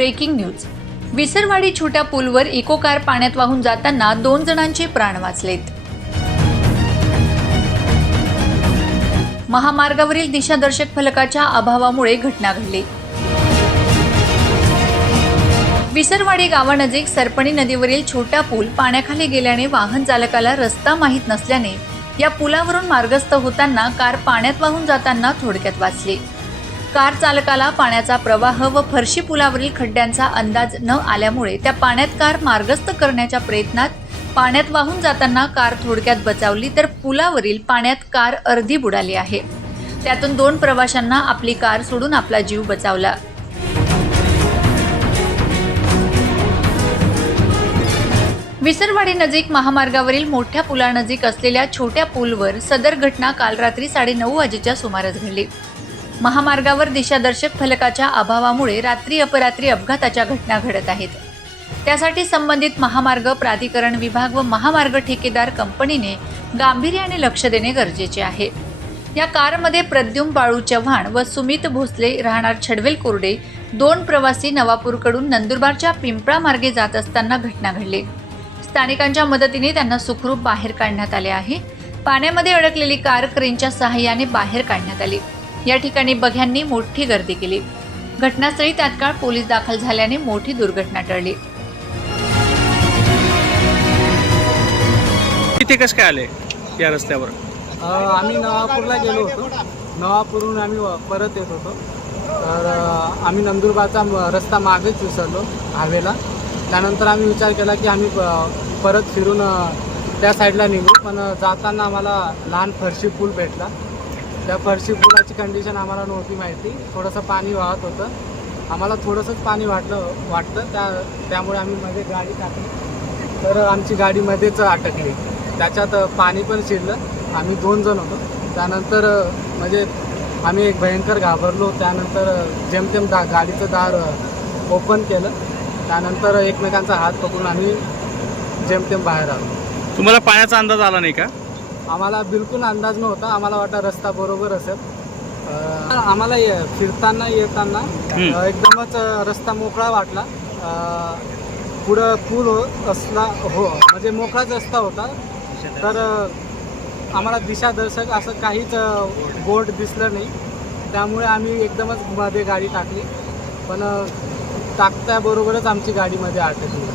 Breaking news. Visarwadi छोट्या पूलवर eco car पाण्यात वाहून जाताना दोन जणांचे प्राण वाचलेत. महामार्गावरील दिशादर्शक फलकाच्या अभावामुळे घटना घडली. विसरवाडी गावानजीक सरपणी नदीवरील छोटा पूल पाण्याखाली गेल्याने वाहन चालकाला रस्ता माहीत नसल्याने या पुलावरून मार्गस्थ होताना कार पाण्यात वाहून जाताना थोडक्यात वाचली. कार चालकाला पाण्याचा प्रवाह व फरशी पुलावरील खड्ड्यांचा अंदाज न आल्यामुळे त्या पाण्यात कार मार्गस्थ करण्याच्या प्रयत्नात पाण्यात वाहून जाताना कार थोडक्यात बचावली तर पुलावरील पाण्यात कार अर्धी बुडाली आहे. त्यातून दोन प्रवाशांना आपली कार सोडून आपला जीव बचावला. विसरवाडी नजीक महामार्गावरील मोठ्या पुलानजीक असलेल्या छोट्या पूलवर सदर घटना काल रात्री साडेनऊ वाजेच्या सुमारास घडली. महामार्गावर दिशादर्शक फलकाच्या अभावामुळे रात्री अपरात्री अपघाताच्या घटना घडत आहेत. त्यासाठी संबंधित महामार्ग प्राधिकरण विभाग व महामार्ग ठेकेदार कंपनीने गांभीर्याने लक्ष देणे गरजेचे आहे. या कारमध्ये प्रद्युम बाळू चव्हाण व सुमित भोसले राहणार छडवेल कोरडे दोन प्रवासी नवापूरकडून नंदुरबारच्या पिंपळा मार्गे जात असताना घटना घडली. स्थानिकांच्या मदतीने त्यांना सुखरूप बाहेर काढण्यात आले आहे. पाण्यामध्ये अडकलेली कार क्रेनच्या सहाय्याने बाहेर काढण्यात आली. या ठिकाणी बघ्यांनी मोठी गर्दी केली. घटनास्थळी तात्काळ पोलीस दाखल झाल्याने मोठी दुर्घटना टळली. इथे कसं काय आले या रस्त्यावर? अ, आम्ही नवापूरला गेलो होतो. नवापूरहून आम्ही व- परत येत होतो. तर अ, आम्ही नंदुरबारचा म- रस्ता मागेच विसरलो हायवेला त्यानंतर आम्ही विचार केला की आम्ही प- परत फिरून अ, त्या साईडला निघू. पण अ, जाताना आम्हाला लहान फरशी पूल भेटला. त्या फरशी पुलाची कंडिशन आम्हाला नव्हती माहिती. थोडंसं पाणी वाहत होतं. आम्हाला थोडंसंच पाणी वाटलं वाटतं. त्या त्यामुळे आम्ही मध्ये गाडी टाकली. तर आमची गाडी मध्येच अटकली. त्याच्यात पाणी पण शिरलं. आम्ही दोन जण होतो. त्यानंतर म्हणजे आम्ही एक भयंकर घाबरलो. त्यानंतर जेमतेम दा गाडीचं दार ओपन केलं. त्यानंतर एकमेकांचा हात पकडून आम्ही जेमतेम बाहेर आलो. तुम्हाला पाण्याचा अंदाज आला नाही का? आम्हाला बिलकुल अंदाज नव्हता. आम्हाला वाटतं रस्ता बरोबर असेल. आम्हाला ये- फिरताना येताना एकदमच रस्ता मोकळा वाटला. पुढं पूल हो- असला हो म्हणजे मोकळाच रस्ता होता. तर आम्हाला दिशादर्शक असं काहीच बोर्ड दिसलं नाही. त्यामुळे आम्ही एकदमच मध्ये गाडी टाकली. पण टाकत्याबरोबरच आमची गाडीमध्ये अटकली.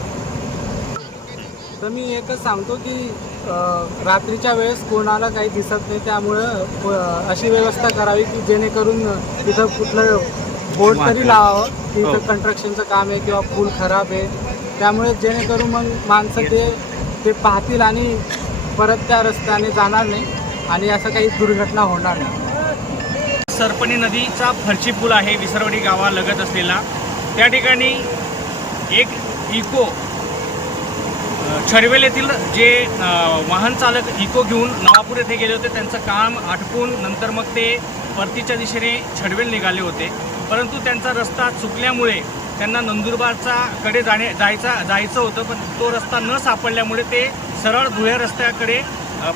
तर मी एकच सांगतो की रात्रीच्या वेळेस कोणाला काही दिसत नाही त्यामुळं अशी व्यवस्था करावी की जेणेकरून तिथं कुठलं बोर्ड तरी लावावं की हो. इथं कन्स्ट्रक्शनचं काम आहे किंवा पूल खराब आहे. त्यामुळे जेणेकरून मग माणसं ते ते पाहतील आणि परत त्या रस्त्याने जाणार नाही आणि असं काही दुर्घटना होणार नाही. सरपणी नदीचा फरची पूल आहे विसरवाडी गावालगत असलेला. त्या ठिकाणी एक इको छडवेल येथील जे वाहन चालक इको घेऊन नवापूर येथे गेले होते त्यांचं काम आटपून नंतर मग ते परतीच्या दिशेने छडवेल निघाले होते. परंतु त्यांचा रस्ता चुकल्यामुळे त्यांना नंदुरबारचा कडे जाणे जायचा जायचं होतं पण तो रस्ता न सापडल्यामुळे ते सरळ धुळे रस्त्याकडे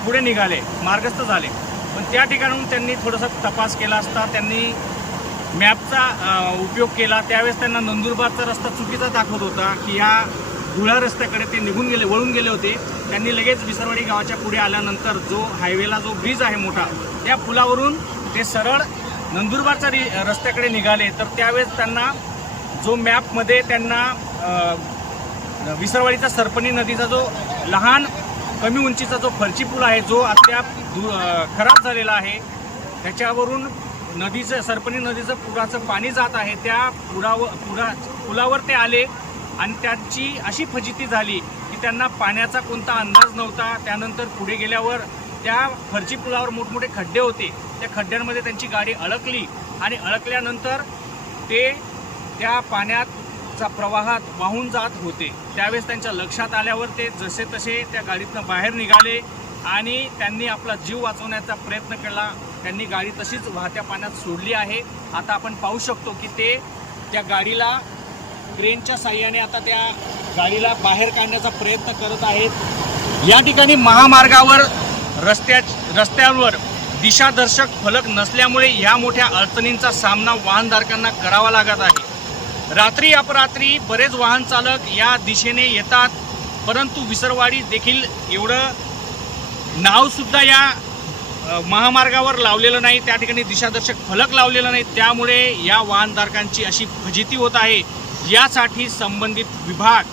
पुढे निघाले मार्गस्थ झाले. पण त्या ठिकाणाहून त्यांनी थोडासा तपास केला असता त्यांनी मॅपचा उपयोग केला. त्यावेळेस त्यांना नंदुरबारचा रस्ता चुकीचा दाखवत होता की या धुळा रस्त्याकडे ते निघून गेले वळून गेले होते. त्यांनी लगेच विसरवाडी गावाच्या पुढे आल्यानंतर जो हायवेला जो ब्रिज आहे मोठा त्या पुलावरून ते सरळ नंदुरबारच्या रि रस्त्याकडे निघाले. तर त्यावेळेस त्यांना जो मॅपमध्ये त्यांना विसरवाडीचा सरपणी नदीचा जो लहान कमी उंचीचा जो फरची पूल आहे जो अद्याप दु खराब झालेला आहे त्याच्यावरून नदीचं सरपणी नदीचं पुराचं पाणी जात आहे. त्या पुरावर पुरा पुलावर ते आले. आणि त्यांची अशी फजिती झाली की त्यांना पाण्याचा कोणता अंदाज नव्हता. त्यानंतर पुढे गेल्यावर त्या फरची पुलावर मोठमोठे खड्डे होते. त्या खड्ड्यांमध्ये त्यांची गाडी अडकली आणि अडकल्यानंतर ते त्या पाण्याचा प्रवाहात वाहून जात होते. त्यावेळेस त्यांच्या लक्षात आल्यावर ते जसे तसे त्या गाडीतनं बाहेर निघाले आणि त्यांनी आपला जीव वाचवण्याचा प्रयत्न केला. त्यांनी गाडी तशीच वाहत्या पाण्यात सोडली आहे. आता आपण पाहू शकतो की ते त्या गाडीला क्रेनच्या साह्याने आता त्या गाडीला बाहेर काढण्याचा प्रयत्न करत आहेत. या ठिकाणी महामार्गावर रस्त्या रस्त्यांवर दिशादर्शक फलक नसल्यामुळे या मोठ्या अडचणींचा सामना वाहनधारकांना करावा लागत आहे. रात्री अपरात्री बरेच वाहन चालक या दिशेने येतात परंतु विसरवाडी देखील एवढं नावसुद्धा या महामार्गावर लावलेलं नाही त्या ठिकाणी दिशादर्शक फलक लावलेलं नाही त्यामुळे या वाहनधारकांची अशी फजिती होत आहे. यासाठी संबंधित विभाग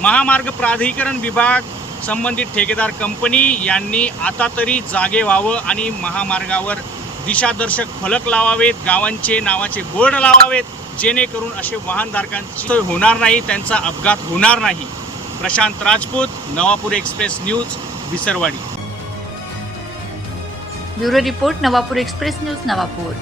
महामार्ग प्राधिकरण विभाग संबंधित ठेकेदार कंपनी यांनी आता तरी जागे व्हावं आणि महामार्गावर दिशादर्शक फलक लावावेत गावांचे नावाचे बोर्ड लावावेत जेणेकरून असे वाहनधारकांची सोय होणार नाही त्यांचा अपघात होणार नाही. Prashant Rajput Navapur express news Visarwadi. Bureau report Navapur express news Navapur.